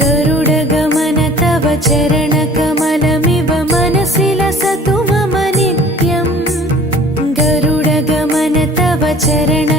गरुडगमन तव चरणकमलमिव मनसि लसतु मम नित्यम् गरुडगमन तव चरण